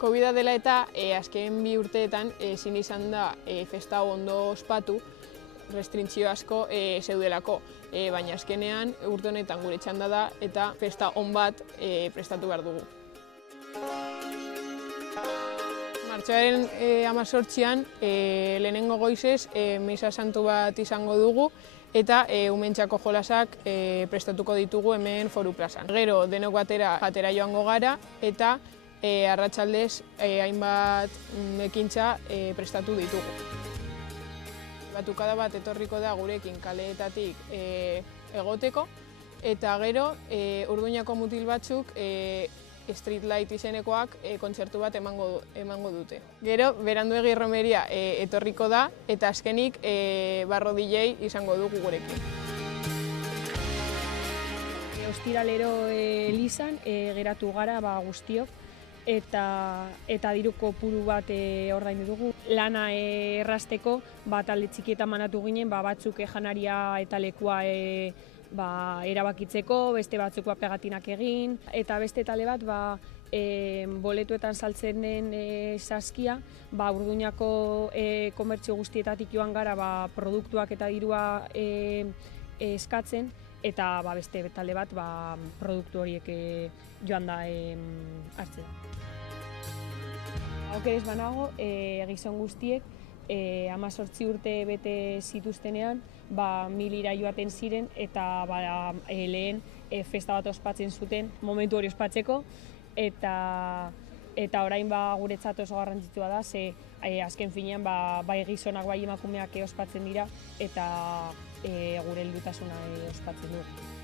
Covida dela eta azken 2 urteetan ezin izan da festa ondo ospatu, restrintzio asko zeudelako, baina azkenean urte honetan gure txanda da eta festa on bat prestatu behar dugu. Martxoaren 18an lehenengo goizez misa santu bat izango dugu eta umentzako jolasak prestatuko ditugu hemen Foru plazan. Gero denok batera jatera joango gara eta arratsaldez hainbat ekintza prestatu ditugu. Batukada bat etorriko da gurekin kaleetatik egoteko eta gero Urduñako mutil batzuk Streetlight izenekoak kontzertu bat emango dute. Gero, beranduegi romeria etorriko da eta azkenik Barro DJ izango dugu gurekin. Ostiralero elizan geratu gara guztiok eta diru kopuru bat ordaindu dugu. Lana errasteko talde txikietan manatu ginen, batzuk janaria eta lekua erabakitzeko, beste batzuk pegatinak egin, eta beste talde bat boletuetan saltzen den saskia, Urduñako komertzio guztietatik joan gara produktuak eta dirua eskatzen, eta beste talde bat produktu horiek joan da hartzen. Aukerez banago, gizon guztiek 18 urte bete zituztenean, milira joaten ziren eta lehen festa bat ospatzen zuten momentu hori ospatzeko eta orain guretzat oso garrantzitsua da, ze azken finean bai gizonak bai emakumeak ospatzen dira eta gure heldutasuna ospatzen du.